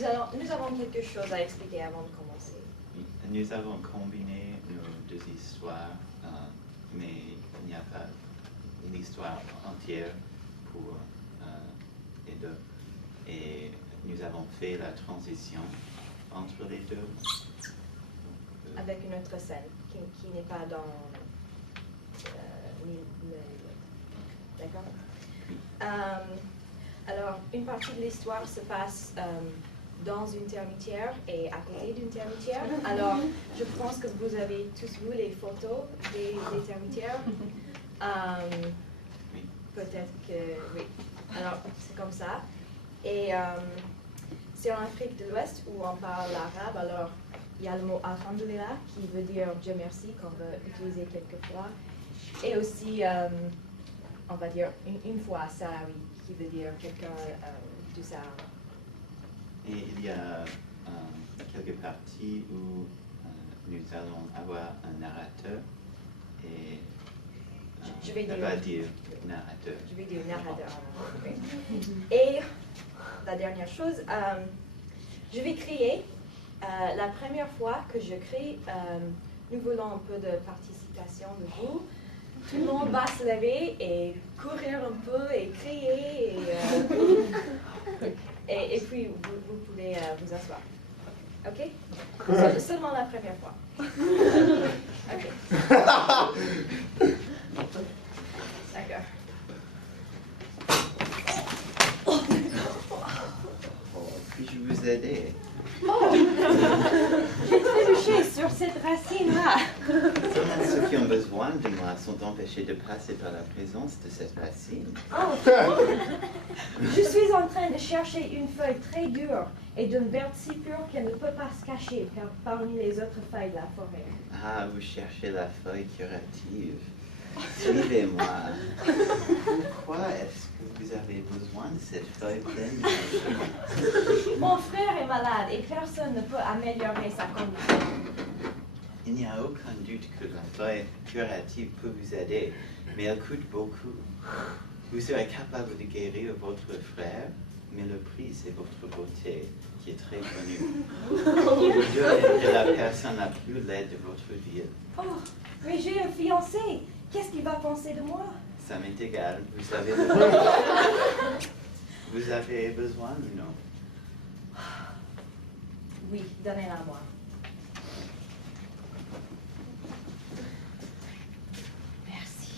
nous avons quelque chose à expliquer avant de commencer. Nous avons combiné nos deux histoires, mais il n'y a pas une histoire entière pour les deux. Et nous avons fait la transition entre les deux. Avec une autre scène qui n'est pas dans D'accord. Alors, une partie de l'histoire se passe dans une termitière et à côté d'une termitière. Alors, je pense que vous avez tous vu les photos des termitières. Peut-être que oui. Alors, c'est comme ça. Et c'est en Afrique de l'Ouest où on parle l'arabe. Alors, il y a le mot alhamdulillah qui veut dire Dieu merci, qu'on va utiliser quelquefois. Et aussi, on va dire une fois Sahrawi, qui veut dire quelqu'un du Sahara. Et il y a quelques parties où nous allons avoir un narrateur et je vais dire narrateur. Je vais dire narrateur. Et la dernière chose, je vais créer, la première fois que je crée, nous voulons un peu de participation de vous. Tout le monde va se lever et courir un peu et crier. Et puis, vous pouvez vous asseoir. OK? Seulement la première fois. OK. D'accord. Puis-je vous aider? Oh! J'ai trébuché sur cette racine-là. Seulement ceux qui ont besoin de moi sont empêchés de passer par la présence de cette racine. Oh. Je suis en train de chercher une feuille très dure et d'une verte si pure qu'elle ne peut pas se cacher parmi les autres feuilles de la forêt. Ah, vous cherchez la feuille curative. Suivez-moi. Pourquoi est-ce que vous avez besoin de cette feuille pleine de... Mon frère est malade et personne ne peut améliorer sa condition. Il n'y a aucun doute que la feuille curative peut vous aider, mais elle coûte beaucoup. Vous serez capable de guérir votre frère, mais le prix, c'est votre beauté, qui est très connue. Dieu est la personne la plus laide de votre ville. Oh, mais j'ai un fiancé. Qu'est-ce qu'il va penser de moi? Ça m'est égal. Vous avez besoin ou non? Oui, donnez-la à moi. Merci.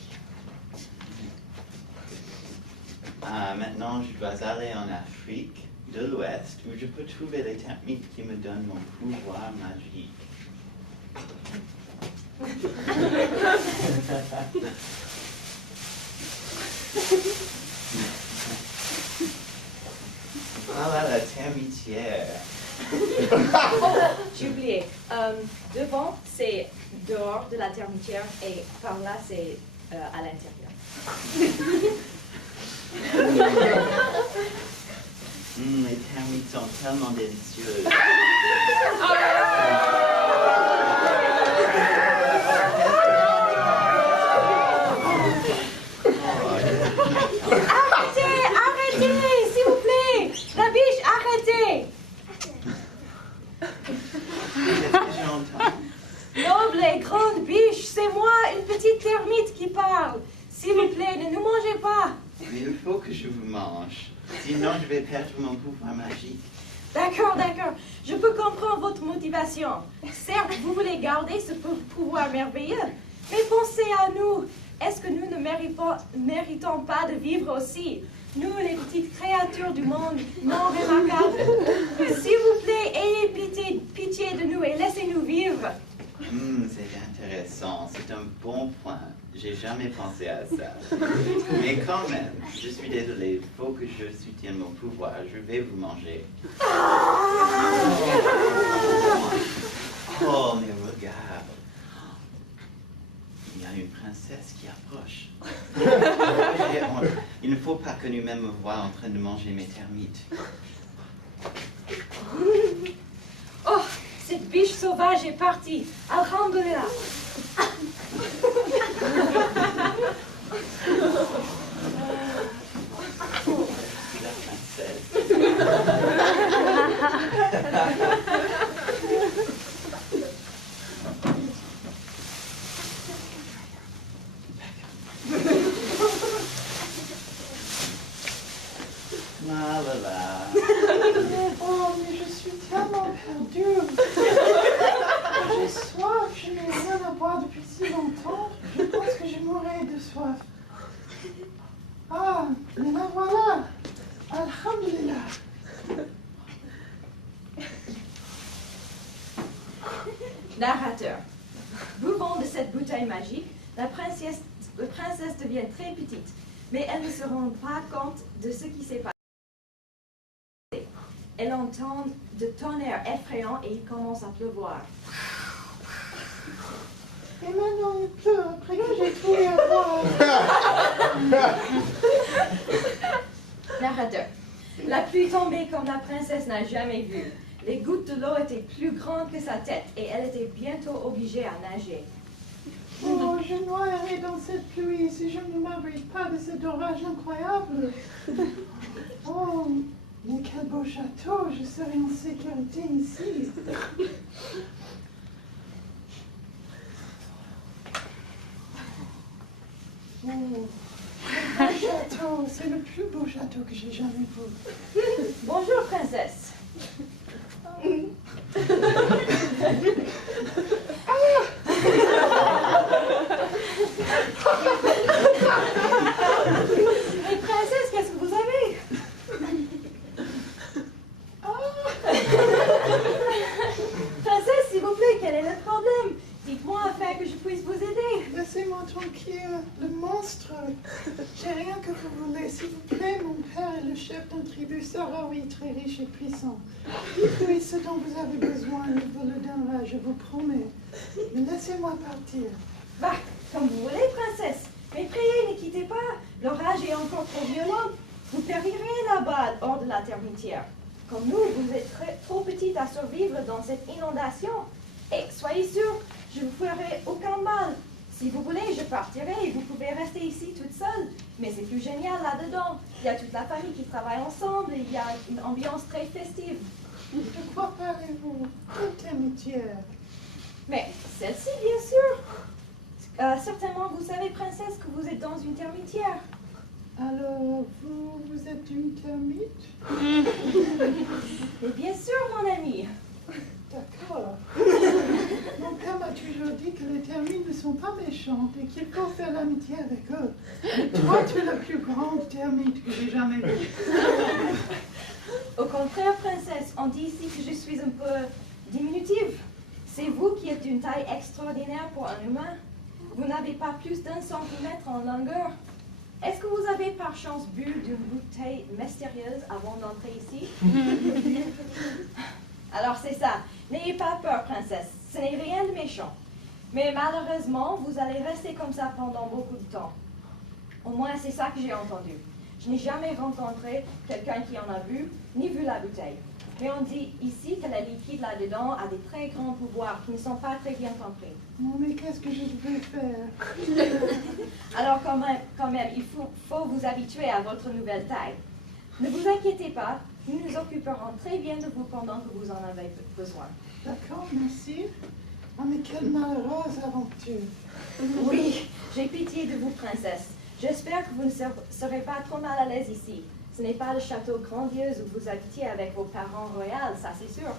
Maintenant, je dois aller en Afrique de l'Ouest où je peux trouver les termites qui me donnent mon pouvoir magique. Voilà la termitière. Oh, j'ai oublié. Devant, c'est dehors de la termitière et par là, c'est à l'intérieur. Les termites sont tellement délicieuses. Arrêtez, s'il vous plaît. La biche, arrêtez. Noble et grande biche, c'est moi, une petite termite qui parle. S'il vous plaît, ne nous mangez pas. Mais il faut que je vous mange. Sinon, je vais perdre mon pouvoir magique. D'accord, d'accord. Je peux comprendre votre motivation. Certes, vous voulez garder ce pouvoir merveilleux, mais pensez à nous. Est-ce que nous ne méritons pas de vivre aussi? Nous, les petites créatures du monde non remarquables. S'il vous plaît, ayez pitié de nous et laissez-nous vivre. C'est intéressant. C'est un bon point. J'ai jamais pensé à ça. Mais quand même, je suis désolée. Il faut que je soutienne mon pouvoir. Je vais vous manger. Oh, mais regarde. Il y a une princesse qui approche. J'ai honte. Il ne faut pas que nous-mêmes me voient en train de manger mes termites. Oh, cette biche sauvage est partie. Alhamdulillah. La princesse. Malala. Oh, mais je suis tellement perdue. J'ai soif, je n'ai rien à boire depuis si longtemps. Je pense que je mourrai de soif. Ah, mais la voilà. Alhamdulillah. Narrateur. Buvant de cette bouteille magique, la princesse devient très petite, mais elle ne se rend pas compte de ce qui s'est passé. Elle entend de tonnerres effrayants et il commence à pleuvoir. Et maintenant il pleut, après que j'ai trouvé à boire. Narrateur. La pluie tombait comme la princesse n'a jamais vu. Les gouttes de l'eau étaient plus grandes que sa tête et elle était bientôt obligée à nager. Oh, je noierai dans cette pluie si je ne m'abrite pas de cet orage incroyable. Oh, mais quel beau château, je serai en sécurité ici. Oh, le beau château, c'est le plus beau château que j'ai jamais vu. Bonjour, princesse. Mais princesse, qu'est-ce que vous avez? Princesse, s'il vous plaît, quel est le problème? Dites-moi afin que je puisse vous aider. Laissez-moi tranquille, le monstre. J'ai rien que vous voulez. S'il vous plaît, mon père est le chef d'un tribu sahraoui très riche et puissant. Dites-lui ce dont vous avez besoin, il vous le donnera, je vous promets. Mais laissez-moi partir. Bah, comme vous voulez, princesse. Mais priez, ne quittez pas. L'orage est encore trop violent. Vous périrez là-bas, hors de la termitière. Comme nous, vous êtes trop petite à survivre dans cette inondation. Et soyez sûrs, je ne vous ferai aucun mal. Si vous voulez, je partirai et vous pouvez rester ici toute seule. Mais c'est plus génial là-dedans. Il y a toute la famille qui travaille ensemble et il y a une ambiance très festive. De quoi parlez-vous? Quelle termitière? Mais celle-ci, bien sûr. Certainement, vous savez, princesse, que vous êtes dans une termitière. Alors, vous êtes une termite? Et bien sûr, mon ami. D'accord. Mon père m'a toujours dit que les termites ne sont pas méchantes et qu'il faut faire l'amitié avec eux. Mais toi, tu es la plus grande termite que j'ai jamais vue. Au contraire, princesse, on dit ici que je suis un peu diminutive. C'est vous qui êtes d'une taille extraordinaire pour un humain. Vous n'avez pas plus d'1 centimètre en longueur. Est-ce que vous avez par chance bu d'une bouteille mystérieuse avant d'entrer ici? Alors c'est ça. N'ayez pas peur, princesse. Ce n'est rien de méchant. Mais malheureusement, vous allez rester comme ça pendant beaucoup de temps. Au moins, c'est ça que j'ai entendu. Je n'ai jamais rencontré quelqu'un qui en a bu, ni vu la bouteille. Mais on dit ici que le liquide là-dedans a des très grands pouvoirs qui ne sont pas très bien compris. Non, mais qu'est-ce que je devrais faire? Alors quand même, il faut vous habituer à votre nouvelle taille. Ne vous inquiétez pas, nous nous occuperons très bien de vous pendant que vous en avez besoin. D'accord, merci. Oh, mais quelle malheureuse aventure. Oui, j'ai pitié de vous, princesse. J'espère que vous ne serez pas trop mal à l'aise ici. Ce n'est pas le château grandiose où vous habitiez avec vos parents royaux, ça c'est sûr.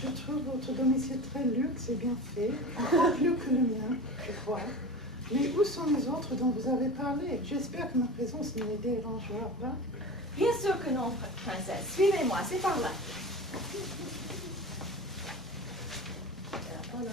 Je trouve votre domicile très luxe et bien fait, encore plus que le mien, je crois. Mais où sont les autres dont vous avez parlé? J'espère que ma présence ne les dérangera pas. Bien sûr que non, princesse. Suivez-moi, c'est par là. Voilà.